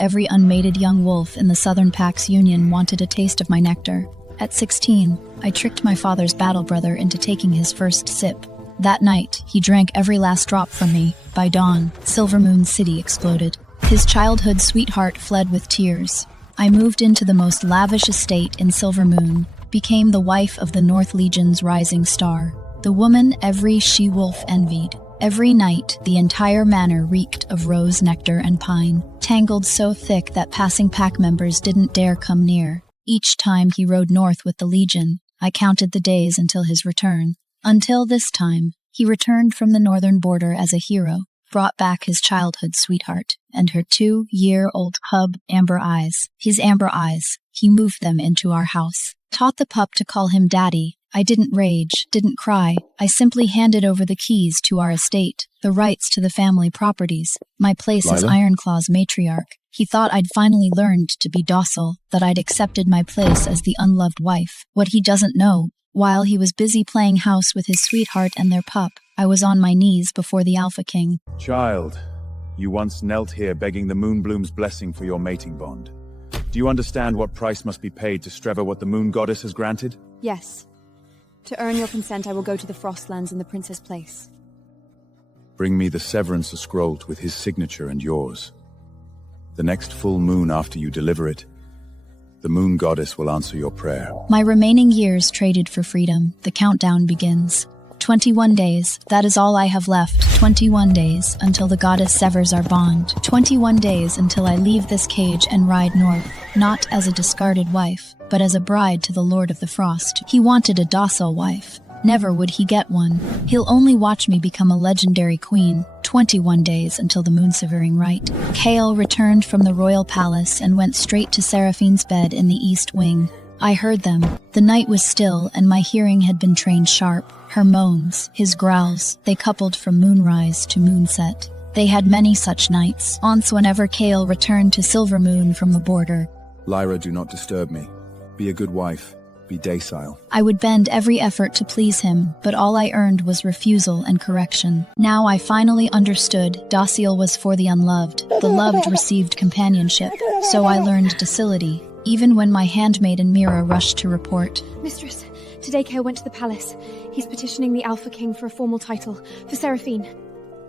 Every unmated young wolf in the Southern Pack's union wanted a taste of my nectar. At 16, I tricked my father's battle brother into taking his first sip. That night, he drank every last drop from me. By dawn, Silver Moon City exploded. His childhood sweetheart fled with tears. I moved into the most lavish estate in Silver Moon, became the wife of the North Legion's rising star, the woman every she-wolf envied. Every night, the entire manor reeked of rose nectar and pine, tangled so thick that passing pack members didn't dare come near. Each time he rode north with the Legion, I counted the days until his return. Until this time, he returned from the northern border as a hero, brought back his childhood sweetheart, and her 2-year-old cub, Amber Eyes. His amber eyes, he moved them into our house. Taught the pup to call him Daddy. I didn't rage, didn't cry. I simply handed over the keys to our estate, the rights to the family properties, my place as Ironclaw's matriarch. He thought I'd finally learned to be docile, that I'd accepted my place as the unloved wife. What he doesn't know, while he was busy playing house with his sweetheart and their pup, I was on my knees before the Alpha King. Child, you once knelt here begging the Moonbloom's blessing for your mating bond. Do you understand what price must be paid to streve what the Moon Goddess has granted? Yes. To earn your consent, I will go to the Frostlands in the Princess Place. Bring me the Severance scroll with his signature and yours. The next full moon after you deliver it, the Moon Goddess will answer your prayer. My remaining years traded for freedom. The countdown begins. 21 days, that is all I have left. 21 days until the goddess severs our bond. 21 days until I leave this cage and ride north, not as a discarded wife, but as a bride to the Lord of the Frost. He wanted a docile wife. Never would he get one. He'll only watch me become a legendary queen. 21 days until the moon-severing rite. Cael returned from the royal palace and went straight to Seraphine's bed in the east wing. I heard them. The night was still, and my hearing had been trained sharp. Her moans, his growls, they coupled from moonrise to moonset. They had many such nights, once whenever Cael returned to Silver Moon from the border. Lyra, do not disturb me. Be a good wife. Be docile. I would bend every effort to please him, but all I earned was refusal and correction. Now I finally understood docile was for the unloved. The loved received companionship, so I learned docility, even when my handmaid and Mira rushed to report. Mistress, today Cael went to the palace. He's petitioning the Alpha King for a formal title, for Seraphine.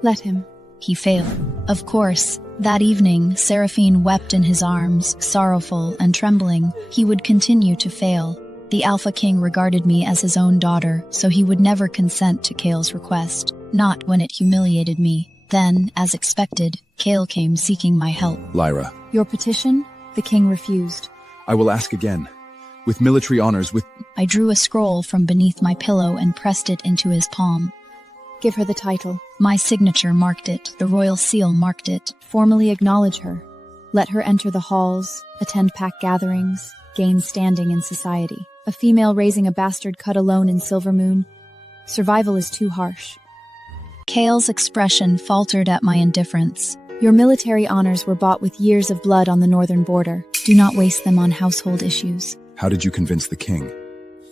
Let him. He failed. Of course, that evening, Seraphine wept in his arms, sorrowful and trembling. He would continue to fail. The Alpha King regarded me as his own daughter, so he would never consent to Cael's request, not when it humiliated me. Then, as expected, Cael came seeking my help. Lyra. Your petition? The king refused. I will ask again. With military honors, with... I drew a scroll from beneath my pillow and pressed it into his palm. Give her the title. My signature marked it. The royal seal marked it. Formally acknowledge her. Let her enter the halls, attend pack gatherings, gain standing in society. A female raising a bastard cut alone in Silver Moon. Survival is too harsh. Cael's expression faltered at my indifference. Your military honors were bought with years of blood on the northern border. Do not waste them on household issues. How did you convince the king?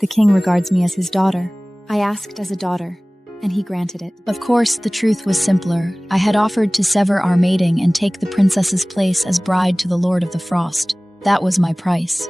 The king regards me as his daughter. I asked as a daughter, and he granted it. Of course, the truth was simpler. I had offered to sever our mating and take the princess's place as bride to the Lord of the Frost. That was my price.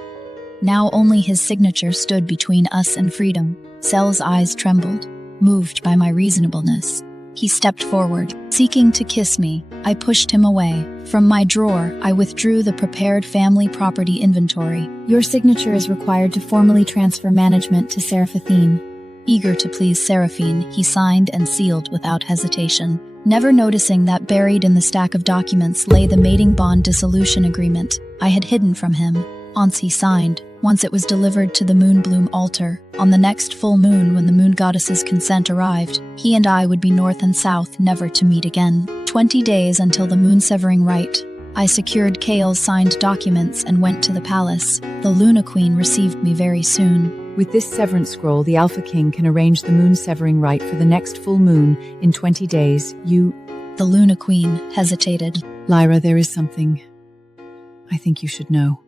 Now only his signature stood between us and freedom. Sel's eyes trembled, moved by my reasonableness. He stepped forward, seeking to kiss me. I pushed him away. From my drawer, I withdrew the prepared family property inventory. Your signature is required to formally transfer management to Seraphine. Eager to please Seraphine, he signed and sealed without hesitation. Never noticing that buried in the stack of documents lay the mating bond dissolution agreement I had hidden from him. Once he signed, once it was delivered to the Moonbloom altar, on the next full moon when the Moon Goddess's consent arrived, he and I would be north and south, never to meet again. 20 days until the moon-severing rite. I secured Cael's signed documents and went to the palace. The Luna Queen received me very soon. With this severance scroll, the Alpha King can arrange the moon-severing rite for the next full moon in 20 days. The Luna Queen hesitated. Lyra, there is something I think you should know.